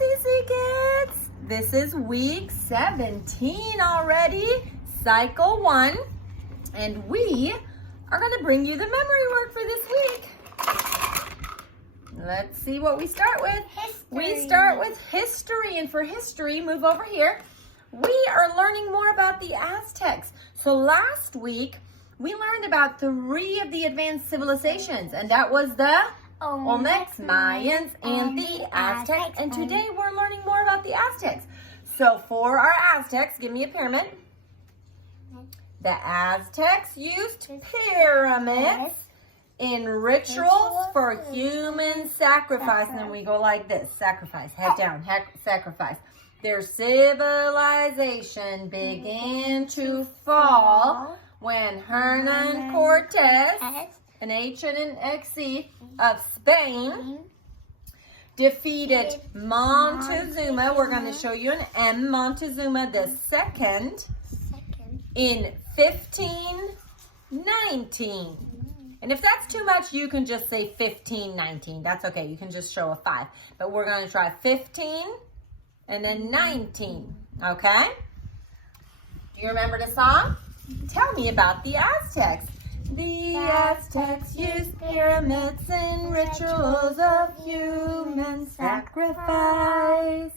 CC Kids. This is week 17 already, cycle 1, and we are going to bring you the memory work for this week. Let's see what we start with. History. We start with history, and for history, move over here. We are learning more about the Aztecs. So last week, we learned about 3 of the advanced civilizations, and that was the Olmecs, Mayans, and the Aztecs. And today we're learning more about the Aztecs. So for our Aztecs, give me a pyramid. The Aztecs used pyramids in rituals for human sacrifice. And then we go like this, sacrifice, head down, sacrifice. Their civilization began to fall when Hernan Cortez, an H and an XE of Spain, defeated Montezuma. We're going to show you an M, Montezuma the second, in 1519. And if that's too much, you can just say 1519. That's okay. You can just show a 5. But we're going to try 15 and then 19. Okay? Do you remember the song? Tell me about the Aztecs. The Aztecs used pyramids in rituals of human sacrifice.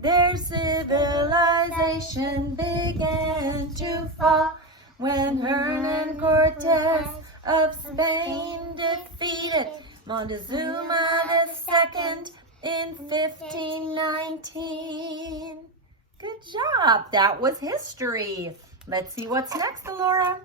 Their civilization began to fall when Hernan Cortez of Spain defeated Montezuma II in 1519. Good job. That was history. Let's see what's next, Alora.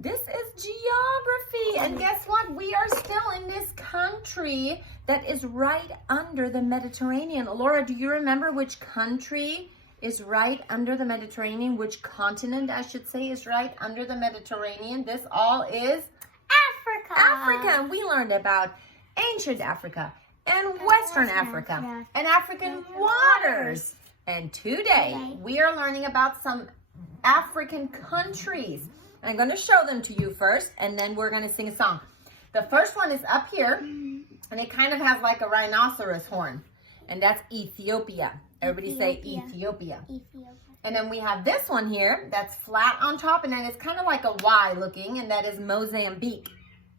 This is geography, and guess what? We are still in this country that is right under the Mediterranean. Laura, do you remember which country is right under the Mediterranean? Which continent, I should say, is right under the Mediterranean? This all is Africa. Africa. We learned about ancient Africa and Western Africa and African waters. And today we are learning about some African countries. I'm going to show them to you first, and then we're going to sing a song. The first one is up here, and it kind of has like a rhinoceros horn, and that's Ethiopia. Everybody say Ethiopia. And then we have this one here that's flat on top, and then it's kind of like a Y looking, and that is Mozambique.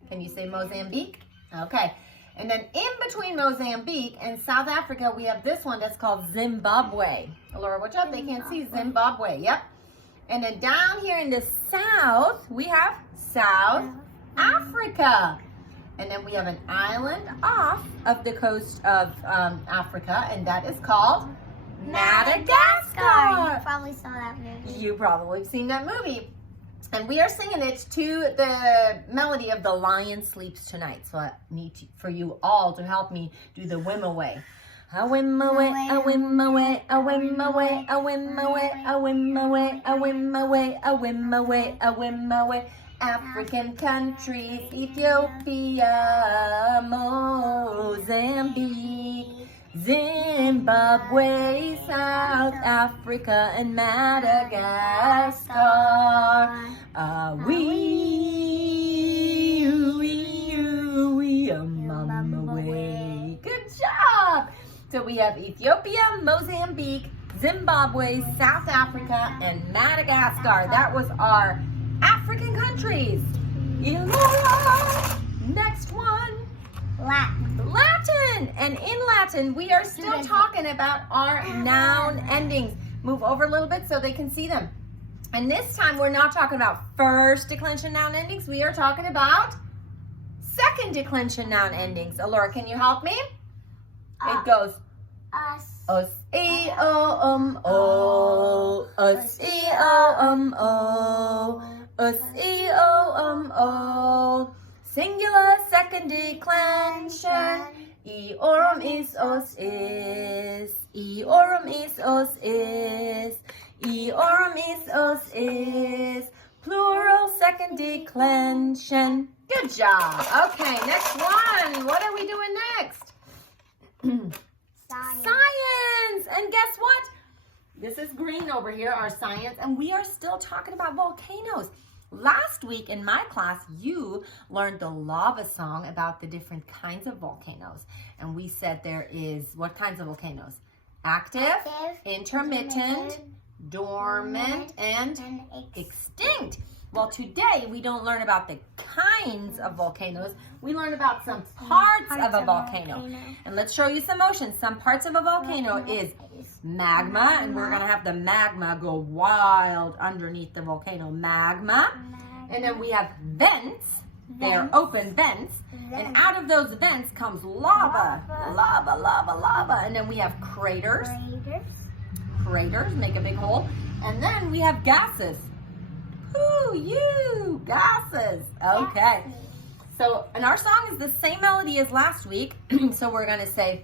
Can you say Mozambique? Okay. And then in between Mozambique and South Africa, we have this one that's called Zimbabwe. Laura, watch out. They can't see Zimbabwe. Yep. And then down here in the south, we have South Africa. And then we have an island off of the coast of Africa, and that is called Madagascar. You probably saw that movie. You probably have seen that movie. And we are singing it to the melody of The Lion Sleeps Tonight. So I need for you all to help me do the whim away. I whim my way, I whim my way, I whim my way, I whim my way, I whim my way, I whim my way, I whim my way, I whim my way. African countries, Ethiopia, Mozambique, Zimbabwe, South Africa, and Madagascar. Good job! So we have Ethiopia, Mozambique, Zimbabwe, South Africa, and Madagascar. That was our African countries. Elora, next one. Latin. And in Latin, we are still talking about our noun endings. Move over a little bit so they can see them. And this time, we're not talking about first declension noun endings. We are talking about second declension noun endings. Elora, can you help me? It goes us, e, o, o, us, e, o, us, e, o, singular second declension. Eorum is os is. Eorum is os is. Eorum is os is. Plural second declension. Good job. Okay, next one. What are we doing next? Science. And guess what? This is green over here, our science, and we are still talking about volcanoes. Last week in my class, you learned the lava song about the different kinds of volcanoes. And we said there is, what kinds of volcanoes? Active, intermittent, dormant, and extinct. Well, today we don't learn about the kinds of volcanoes. We learn about some parts of a volcano. And let's show you some motion. Some parts of a volcano is magma, and we're going to have the magma go wild underneath the volcano. Magma. And then we have vents. They're open vents. And out of those vents comes lava. Lava, lava, lava. And then we have craters. Craters make a big hole. And then we have gases. Ooh, you gases. Okay. So, and our song is the same melody as last week. So we're going to say,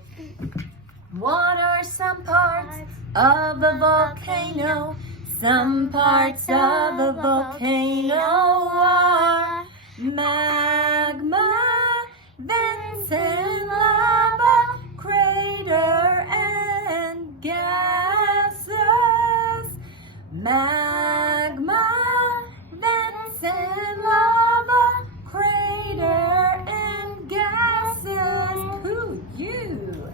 what are some parts of a volcano? Some parts of a volcano are magma, vents and lava, crater and gases. Magma, vents and lava, crater and gases. Ooh, you.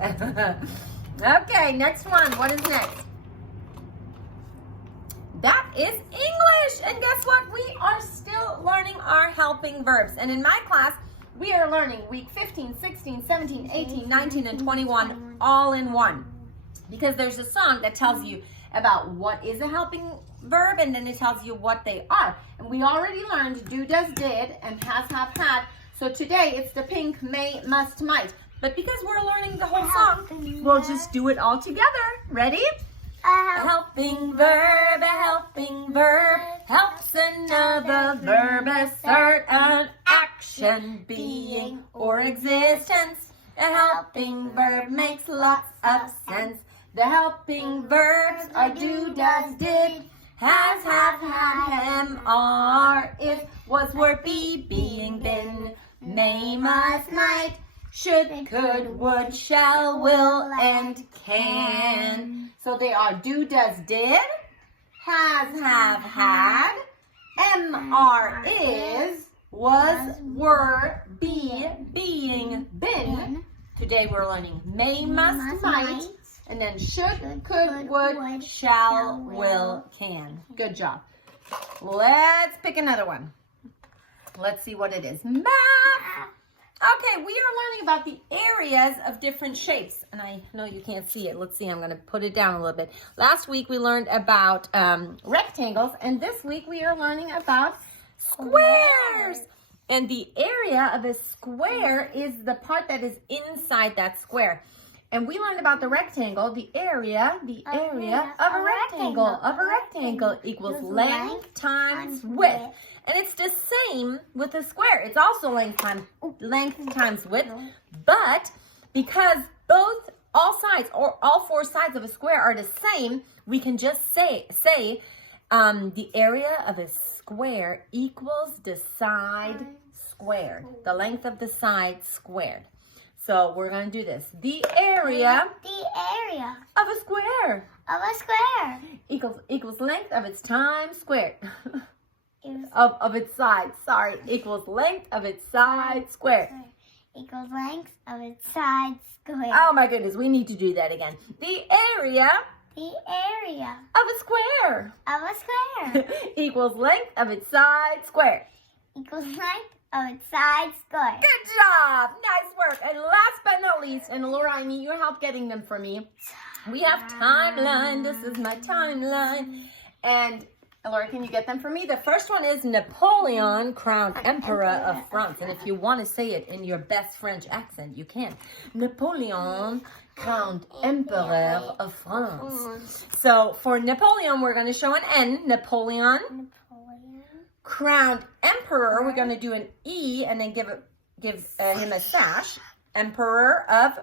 Okay, next one. What is next? That is English. And guess what? We are still learning our helping verbs. And in my class, we are learning week 15, 16, 17, 18, 19, and 21 all in one. Because there's a song that tells you about what is a helping verb, and then it tells you what they are. And we already learned do, does, did, and has, have, had. So today it's the pink may, must, might. But because we're learning the whole song, we'll just do it all together. Ready? A helping verb helps another verb assert an action, being, or existence. A helping verb makes lots of sense. The helping verbs are do, does, did, has, have, had, am, are, is, was, were, be, being, been, may, must, might, should, could, would, shall, will, and can. So they are do, does, did, has, have, had, am, are, is, was, were, be, being, been. Today we're learning may, must, might, and then should, could, would, shall, will, can. Good job. Let's pick another one. Let's see what it is. Math. Okay, we are learning about the areas of different shapes. And I know you can't see it. Let's see, I'm going to put it down a little bit. Last week we learned about rectangles, and this week we are learning about squares. And the area of a square is the part that is inside that square. And we learned about the rectangle, the area of a rectangle equals length times width. And it's the same with a square. It's also length times width. But because all sides or all four sides of a square are the same, we can just say the area of a square equals the side squared, the length of the side squared. So we're going to do this. The area of a square equals length of its time squared. of its side. Sorry, equals length of its side squared. Equals length of its side squared. Oh my goodness, we need to do that again. The area of a square equals length of its side squared. Equals length of its side squared. Good job. Nice work. And last but not least, and Laura, I need your help getting them for me. We have timeline. This is my timeline. And Laura, can you get them for me? The first one is Napoleon, crowned Emperor of France. And if you want to say it in your best French accent, you can. Napoleon, crowned Emperor of France. So for Napoleon, we're going to show an N. Napoleon. Crowned Emperor, we're going to do an E and then give him a sash. Emperor of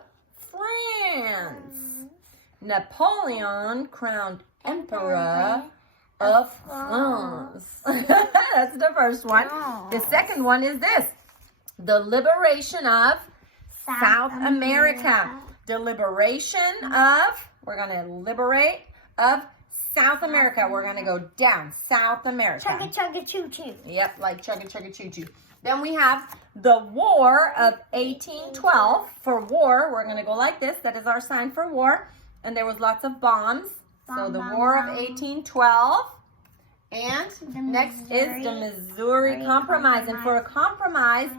France. Napoleon, crowned Emperor of France. That's the first one. The second one is this. The liberation of South America. The liberation of, we're going to liberate, of South America. We're going to go down. South America. Chugga chugga choo choo. Yep, like chugga chugga choo choo. Then we have the War of 1812. For war, we're going to go like this. That is our sign for war. And there was lots of bombs. So the War of 1812. And next is the Missouri Compromise. And for a compromise,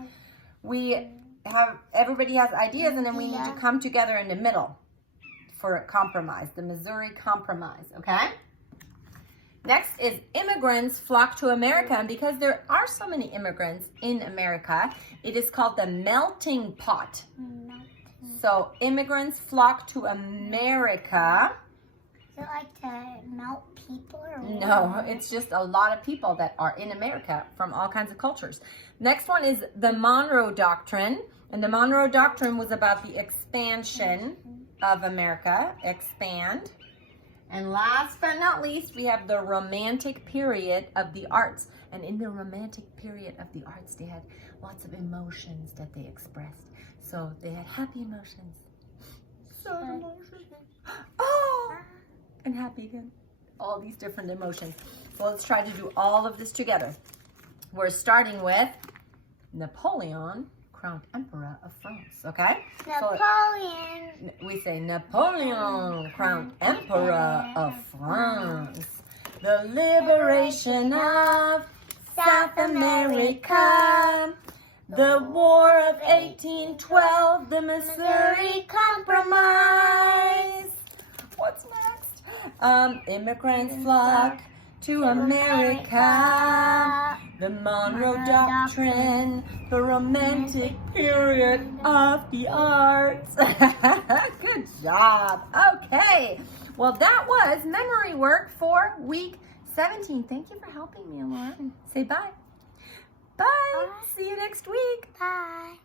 everybody has ideas, and then we need to come together in the middle for a compromise. The Missouri Compromise, okay? Next is immigrants flock to America. And because there are so many immigrants in America, it is called the melting pot. So immigrants flock to America. Is it like to melt people or what? No, it's just a lot of people that are in America from all kinds of cultures. Next one is the Monroe Doctrine. And the Monroe Doctrine was about the expansion of America. Expand. And last but not least, we have the Romantic period of the arts. And in the Romantic period of the arts, they had lots of emotions that they expressed. So they had happy emotions. Sad emotions. Oh! And happy again. All these different emotions. So let's try to do all of this together. We're starting with Napoleon, crowned Emperor of France, okay? Napoleon. So we say Napoleon, crowned Emperor of France. The liberation of South America. The War of 1812, the Missouri Compromise. What's next? Immigrants flock to America. The Monroe Doctrine, the Romantic period of the arts. Good job. Okay. Well, that was memory work for week 17. Thank you for helping me, Alora. Say bye. Bye. See you next week. Bye.